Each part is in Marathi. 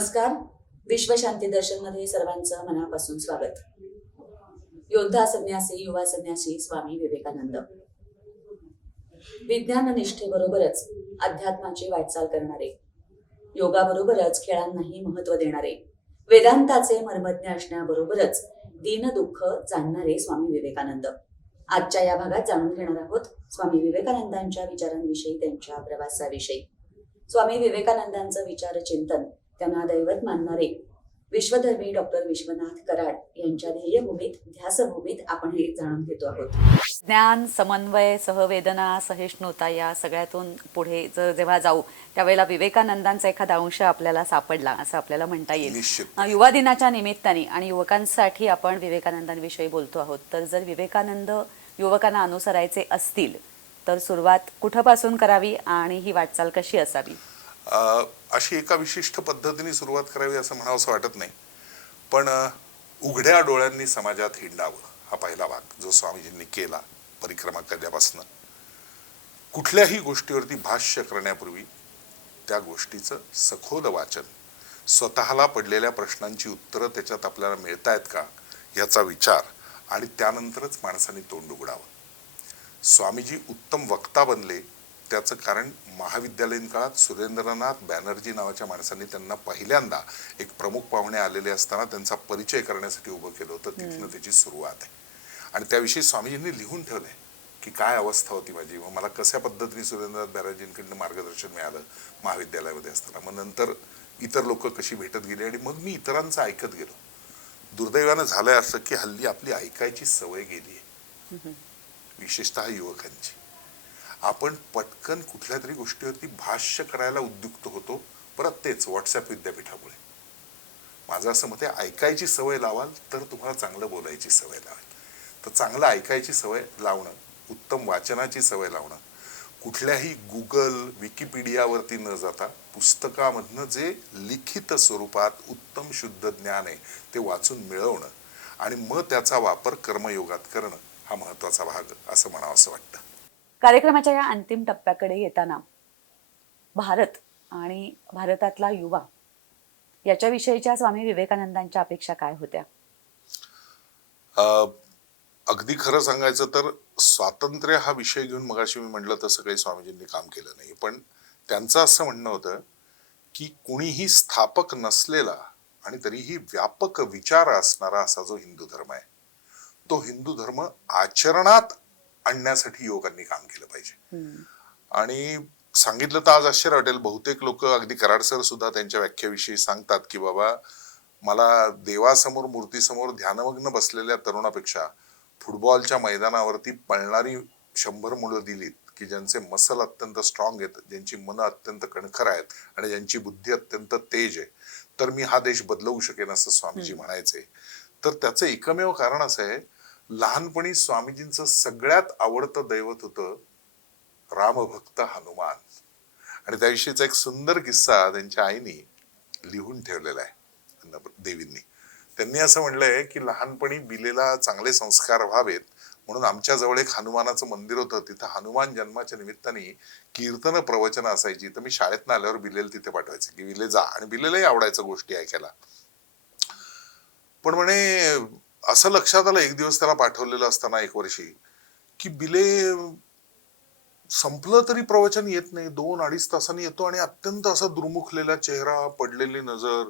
नमस्कार. विश्व शांती दर्शन मध्ये सर्वांचं मनापासून स्वागत. योद्धा संन्यासी, युवा संन्यासी स्वामी विवेकानंद विज्ञान निष्ठेबरोबरच अध्यात्माची वाटचाल करणारे, योगाबरोबरच खेळांनाही महत्त्व देणारे, वेदांताचे मर्मज्ञ असण्याबरोबरच दीन दुःख जाणणारे स्वामी विवेकानंद. आजच्या या भागात जाणून घेणार आहोत स्वामी विवेकानंदांच्या विचारांविषयी, त्यांच्या प्रवासाविषयी. स्वामी विवेकानंदांचं विचार चिंतन, त्यांना दैवत मानणारे विश्वधर्मी डॉक्टर विश्वनाथ कराड यांच्या ध्येयभूमीत, ध्यासभूमीत आपण हे जाणून घेतो आहोत. ज्ञान, समन्वय, सहवेदना, सहिष्णुता या सगळ्यातून पुढे जेव्हा जाऊ त्यावेळेला विवेकानंदांचा एखादा अंश आपल्याला सापडला असं आपल्याला म्हणता येईल. युवा दिनाच्या निमित्ताने आणि युवकांसाठी आपण विवेकानंदांविषयी बोलतो आहोत. तर जर विवेकानंद युवकांना अनुसरायचे असतील तर सुरुवात कुठपासून करावी आणि ही वाटचाल कशी असावी? अशी एका विशिष्ट पद्धतीने सुरुवात करावी असं म्हणावंसं वाटत नाही, पण उघड्या डोळ्यांनी समाजात हिंडावं हा पहिला भाग जो स्वामीजींनी केला. परिक्रमा केल्यापासून कुठल्याही गोष्टीवरती भाष्य करण्यापूर्वी त्या गोष्टीचं सखोल वाचन, स्वतःला पडलेल्या प्रश्नांची उत्तरं त्याच्यात आपल्याला मिळतायत का याचा विचार, आणि त्यानंतरच माणसाने तोंड उघडावं. स्वामीजी उत्तम वक्ता बनले त्याचं कारण महाविद्यालयीन काळात सुरेंद्रनाथ बॅनर्जी नावाच्या माणसांनी त्यांना पहिल्यांदा एक प्रमुख पाहुणे आलेले असताना त्यांचा परिचय करण्यासाठी उभं केलं होतं. तिथनं त्याची सुरुवात आहे. आणि त्याविषयी स्वामीजींनी लिहून ठेवलंय की काय अवस्था होती माझी, व मला कशा पद्धतीने सुरेंद्रनाथ बॅनर्जींकडनं मार्गदर्शन मिळालं महाविद्यालयामध्ये असताना, मग नंतर इतर लोक कशी भेटत गेली आणि मग मी इतरांचं ऐकत गेलो. दुर्दैवानं झालंय असं की हल्ली आपली ऐकायची सवय गेली आहे, विशेषतः युवकांची. आपण पटकन कुठल्या तरी गोष्टीवरती भाष्य करायला उद्युक्त होतो, परत तेच व्हॉट्सअप विद्यापीठामुळे. माझं असं मत आहे, ऐकायची सवय लावाल तर तुम्हाला चांगलं बोलायची सवय लावाल. तर चांगलं ऐकायची सवय लावणं, उत्तम वाचनाची सवय लावणं, कुठल्याही गुगल विकिपीडियावरती न जाता पुस्तकामधनं जे लिखित स्वरूपात उत्तम शुद्ध ज्ञान आहे ते वाचून मिळवणं आणि मग त्याचा वापर कर्मयोगात करणं हा महत्वाचा भाग असं म्हणावं असं वाटतं. कार्यक्रमाच्या या अंतिम टप्प्याकडे येताना भारत आणि भारतातला युवा याच्याविषयीच्या स्वामी विवेकानंदांच्या अपेक्षा काय होत्या? अगदी खरं सांगायचं तर स्वातंत्र्य हा विषय घेऊन मगाशी मी म्हटलं तसं काही स्वामीजींनी काम केलं नाही, पण त्यांचं असं म्हणणं होतं की कुणीही स्थापक नसलेला आणि तरीही व्यापक विचार असणारा असा जो हिंदू धर्म आहे, तो हिंदू धर्म आचरणात आणण्यासाठी युवकांनी काम केलं पाहिजे. आणि सांगितलं तर आज आश्चर्य वाटेल, बहुतेक लोक, अगदी कराड सर सुद्धा त्यांच्या व्याख्याविषयी सांगतात की बाबा मला देवासमोर, मूर्तीसमोर ध्यानमग्न बसलेल्या तरुणापेक्षा फुटबॉलच्या मैदानावरती पळणारी 100 मुलं दिलीत की ज्यांचे मसल अत्यंत स्ट्रॉंग आहेत, ज्यांची मनं अत्यंत कणखर आहेत आणि ज्यांची बुद्धी अत्यंत तेज आहे, तर मी हा देश बदलवू शकेन असं स्वामीजी म्हणायचे. तर त्याचं एकमेव कारण असं आहे, लहानपणी स्वामीजींचं सगळ्यात आवडतं दैवत होतं रामभक्त हनुमान. आणि त्याविषयीचा एक सुंदर किस्सा त्यांच्या आईनी लिहून ठेवलेला आहे, देवींनी. त्यांनी असं म्हणलंय की लहानपणी बिलेला चांगले संस्कार व्हावेत म्हणून आमच्या जवळ एक हनुमानाचं मंदिर होतं. तिथं हनुमान जन्माच्या निमित्ताने कीर्तन प्रवचन असायची. तर मी शाळेतनं आल्यावर बिलेला तिथे पाठवायचं की बिले जा, आणि बिलेलाही आवडायचं गोष्टी ऐकायला. पण म्हणे असं लक्षात आलं एक दिवस त्याला पाठवलेलं असताना 1 वर्षी की बिले संपलं तरी प्रवचन येत नाही, 2-2.5 तासांनी येतो आणि अत्यंत असा दुर्मुखलेला चेहरा, पडलेली नजर.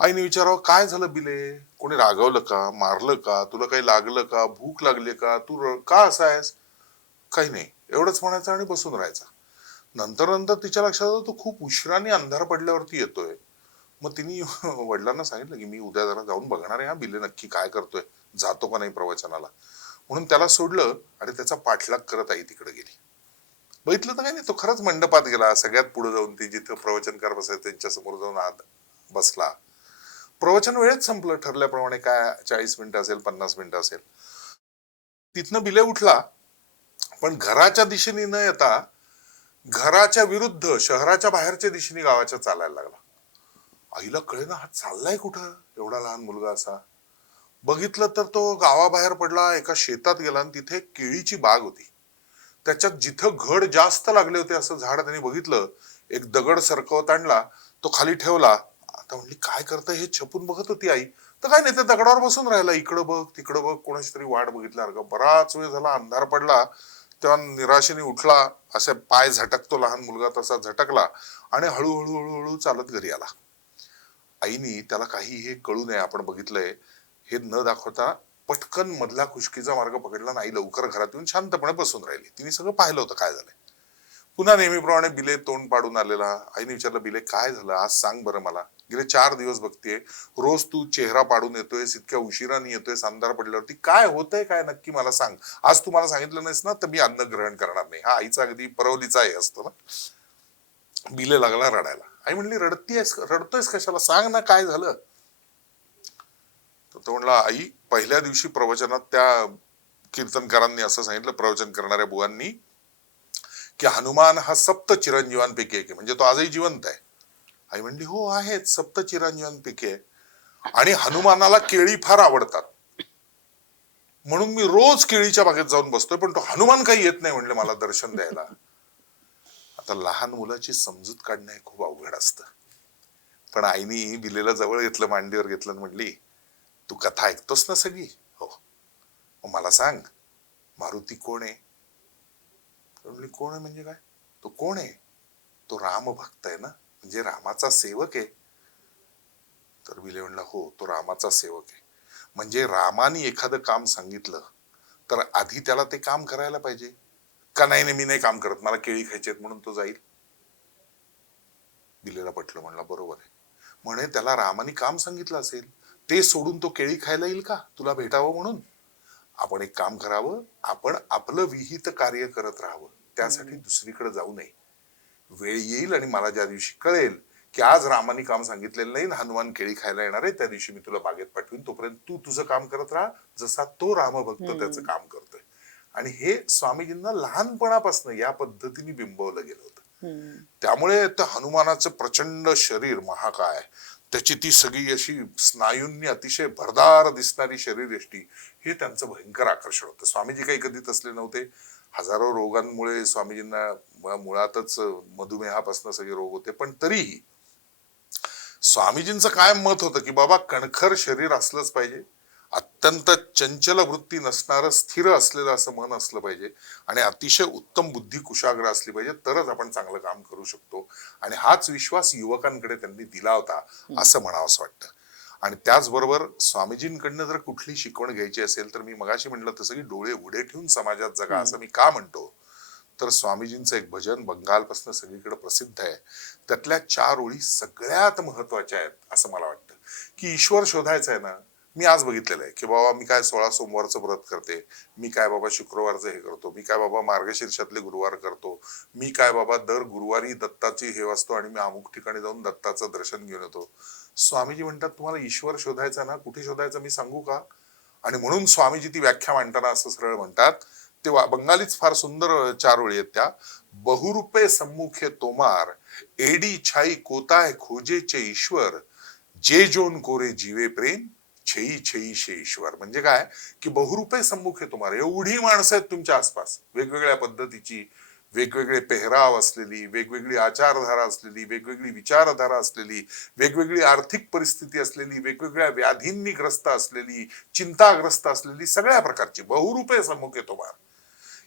आईने विचारावं, काय झालं बिले, कोणी रागवलं का, मारलं का, तुला काही लागलं का, भूक लागली का, तू का असा आहेस? काही नाही, एवढंच म्हणायचं आणि बसून राहायचा. नंतर नंतर तिच्या लक्षात आलं तो खूप उशिराने अंधार पडल्यावरती येतोय. मग तिने वडिलांना सांगितलं की मी उद्या जरा जाऊन बघणार आहे हा बिले नक्की काय करतोय, जातो का नाही प्रवचनाला. म्हणून त्याला सोडलं आणि त्याचा पाठलाग करत आई तिकडे गेली. बघितलं तर काही नाही, तो खरंच मंडपात गेला. सगळ्यात पुढे जाऊन ती जिथं प्रवचनकार बसायचं त्यांच्या समोर जाऊन आत बसला. प्रवचन वेळेत संपलं ठरल्याप्रमाणे, काय 40 मिनिटं असेल, 50 मिनिटं असेल. तिथनं बिले उठला, पण घराच्या दिशेने न येता घराच्या विरुद्ध शहराच्या बाहेरच्या दिशेने गावाच्या चालायला लागला. आईला कळेना हा चाललाय कुठं, एवढा लहान मुलगा असा. बघितलं तर तो गावाबाहेर पडला, एका शेतात गेला आणि तिथे केळीची बाग होती. त्याच्यात जिथं घड जास्त लागले होते असं झाड त्यांनी बघितलं, एक दगड सरकवत आणला, तो खाली ठेवला आता म्हणली काय करतं हे छपून बघत होती आई. तर काय नाही, त्या दगडावर बसून राहिला, इकडं बघ तिकडं बघ, कोणाची तरी वाट बघितल्यासारखं. बराच वेळ झाला, अंधार पडला, तेव्हा निराशेने उठला, असे पाय झटकतो लहान मुलगा तसा झटकला आणि हळूहळू हळूहळू चालत घरी आला. आईनी त्याला काही हे कळू नये आपण बघितलंय हे न दाखवता पटकन मधला खुशकीचा मार्ग पकडला आणि आई लवकर घरात येऊन शांतपणे बसून राहिली. तिने सगळं पाहिलं होतं काय झालंय. पुन्हा नेहमीप्रमाणे बिले तोंड पाडून आलेला. आईने विचारलं, बिले काय झालं आज सांग बरं मला. गेले 4 दिवस बघतेय, रोज तू चेहरा पाडून येतोयस, इतक्या उशिराने येतोयस अंधार पडल्यावरती, काय होतंय काय नक्की मला सांग. आज तू मला सांगितलं नाहीस ना तर मी अन्न ग्रहण करणार नाही. हा आईचा अगदी परवलीचा हे असतो ना. बिले लागला रडायला. आई म्हणली, रडतोयस कशाला, सांग ना काय झालं. तर तो म्हणला, आई पहिल्या दिवशी प्रवचनात त्या कीर्तनकारांनी असं सांगितलं, प्रवचन करणाऱ्या बुवांनी, की हनुमान हा सप्त चिरंजीवांपैकी एक आहे, म्हणजे तो आजही जिवंत आहे. आई म्हणली, हो आहेत, सप्त चिरंजीवांपैकी आहे आणि हनुमानाला केळी फार आवडतात, म्हणून मी रोज केळीच्या बागेत जाऊन बसतोय, पण तो हनुमान काही येत नाही म्हणले मला दर्शन द्यायला. आता लहान मुलाची समजूत काढणं हे खूप अवघड असतं. पण आईनी बिलेला जवळ घेतलं, मांडीवर घेतलं आणि म्हणली, तू कथा ऐकतोस ना सगळी. हो. मग मला सांग, मारुती कोण आहे. म्हणली, कोण आहे म्हणजे काय. तो कोण आहे. तो राम भक्त आहे ना, म्हणजे रामाचा सेवक आहे. तर बिले म्हणला, हो तो रामाचा सेवक आहे, म्हणजे रामाने एखादं काम सांगितलं तर आधी त्याला ते काम करायला पाहिजे का. नाही मी नाही काम करत, मला केळी खायची आहेत म्हणून तो जाईल. बिलेला पटलं, म्हणला बरोबर आहे. म्हणे त्याला रामाने काम सांगितलं असेल, ते सोडून तो केळी खायला येईल का तुला भेटावं म्हणून. आपण एक काम करावं, आपण आपलं विहित कार्य करत राहावं, त्यासाठी दुसरीकडे जाऊ नये. वेळ येईल आणि मला ज्या दिवशी कळेल की आज रामाने काम सांगितलेलं नाही, हनुमान केळी खायला येणार आहे, त्या दिवशी मी तुला बागेत पाठवीन, तोपर्यंत तू तुझं काम करत राहा जसा तो रामभक्त त्याचं काम करतोय. आणि हे स्वामीजींना लहानपणापासून या पद्धतीने बिंबवलं गेलं होतं. त्यामुळे त्या हनुमानाचं प्रचंड शरीर महाकाय, त्याची ती सगळी अशी स्नायूंनी अतिशय भरदार दिसणारी शरीरयष्टी, हे त्यांचं भयंकर आकर्षण होतं. स्वामीजी काही कधी तसले नव्हते. हजारो रोगांमुळे स्वामीजींना मुळातच मधुमेहापासून सगळे रोग होते, पण तरीही स्वामीजींचं काय मत होतं की बाबा कणखर शरीर असलंच पाहिजे, अत्यंत चंचल वृत्ती नसणारं स्थिर असलेलं असं मन असलं पाहिजे आणि अतिशय उत्तम बुद्धी कुशाग्र असली पाहिजे, तरच आपण चांगलं काम करू शकतो. आणि हाच विश्वास युवकांकडे त्यांनी दिला होता असं म्हणावंसं वाटतं. आणि त्याचबरोबर स्वामीजींकडनं जर कुठली शिकवण घ्यायची असेल तर मी मगाशी म्हटलं तसं की डोळे उघडे ठेवून समाजात जगा, असं मी का म्हणतो तर स्वामीजींचं एक भजन बंगालपासून सगळीकडे प्रसिद्ध आहे. त्यातल्या 4 ओळी सगळ्यात महत्वाच्या आहेत असं मला वाटतं. की ईश्वर शोधायचा आहे ना, मी आज बघितलेलं आहे की बाबा मी काय 16 सोमवारचं व्रत करते, मी काय बाबा शुक्रवारचं हे करतो, मी काय बाबा मार्गशीर्षातले गुरुवार करतो, मी काय बाबा दर गुरुवारी दत्ताची हे वाचतो आणि मी अमुक ठिकाणी जाऊन दत्ताचं दर्शन घेऊन येतो. स्वामीजी म्हणतात तुम्हाला ईश्वर शोधायचा ना, कुठे शोधायचा मी सांगू का. आणि म्हणून स्वामीजी ती व्याख्या मांडताना असं सरळ म्हणतात, ते बंगालीच फार सुंदर 4 ओळी आहेत त्या. बहुरूपे सम्मुखे तोमार, एडी छाई कोताय खोजेचे ईश्वर, जे जोन कोरे जीवे प्रेम, छेई छेई शे ईश्वर. म्हणजे काय की बहुरूपे सम्मुखे तोमार, एवढी माणसं आहेत तुमच्या आसपास, वेगवेगळ्या पद्धतीची, वेगवेगळे पेहराव असलेली, वेगवेगळी आचारधारा असलेली, वेगवेगळी विचारधारा असलेली, वेगवेगळी आर्थिक परिस्थिती असलेली, वेगवेगळ्या व्याधींनी ग्रस्त असलेली, चिंताग्रस्त असलेली, सगळ्या प्रकारची बहुरूपे सम्मुखे तोमार.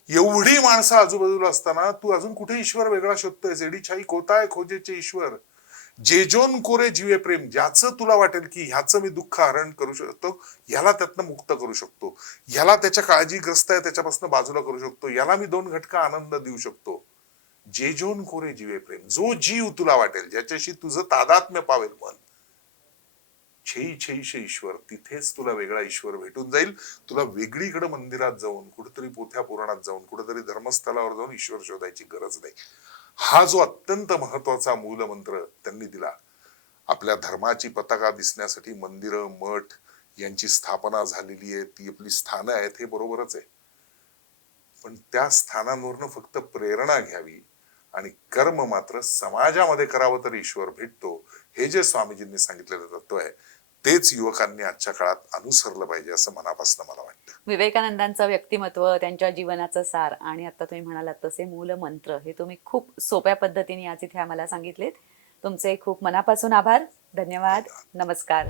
एवढी माणसं आजूबाजूला असताना तू अजून कुठे ईश्वर वेगळा शोधतोय. एडी छाई कोताय खोजेचे ईश्वर, जेजोन कोरे जीवे प्रेम, ज्याचं तुला वाटेल की ह्याचं मी दुःख हरण करू शकतो, ह्याला त्यातनं मुक्त करू शकतो, ह्याला त्याच्या काळजीग्रस्त आहे त्याच्यापासून बाजूला करू शकतो, याला मी 2 घटका आनंद देऊ शकतो. जेजोन कोरे जीवे प्रेम, जो जीव तुला वाटेल, ज्याच्याशी तुझं तादात्म्य पावेल मन, छेई छेई शे ईश्वर, तिथेच तुला वेगळा ईश्वर भेटून जाईल. तुला वेगळीकडे मंदिरात जाऊन, कुठेतरी पोथ्या पुराणात जाऊन, कुठेतरी धर्मस्थळावर जाऊन ईश्वर शोधायची गरज नाही. हा जो अत्यंत महत्वाचा मूलमंत्र त्यांनी दिला. आपल्या धर्माची पताका दिसण्यासाठी मंदिरं मठ यांची स्थापना झालेली आहे, ती आपली स्थानं आहेत, हे बरोबरच आहे. पण त्या स्थानांवरनं फक्त प्रेरणा घ्यावी आणि कर्म मात्र समाजामध्ये करावं तर ईश्वर भेटतो, हे जे स्वामीजींनी सांगितलेलं तत्व आहे तेच युवकांनी आजच्या काळात अनुसरलं पाहिजे असं मनापासून मला वाटतं. विवेकानंदांचं व्यक्तिमत्व, त्यांच्या जीवनाचं सार आणि आता तुम्ही म्हणालात तसे मूल मंत्र, हे तुम्ही खूप सोप्या पद्धतीने आज इथे आम्हाला सांगितलेत. तुमचे खूप मनापासून आभार. धन्यवाद. नमस्कार.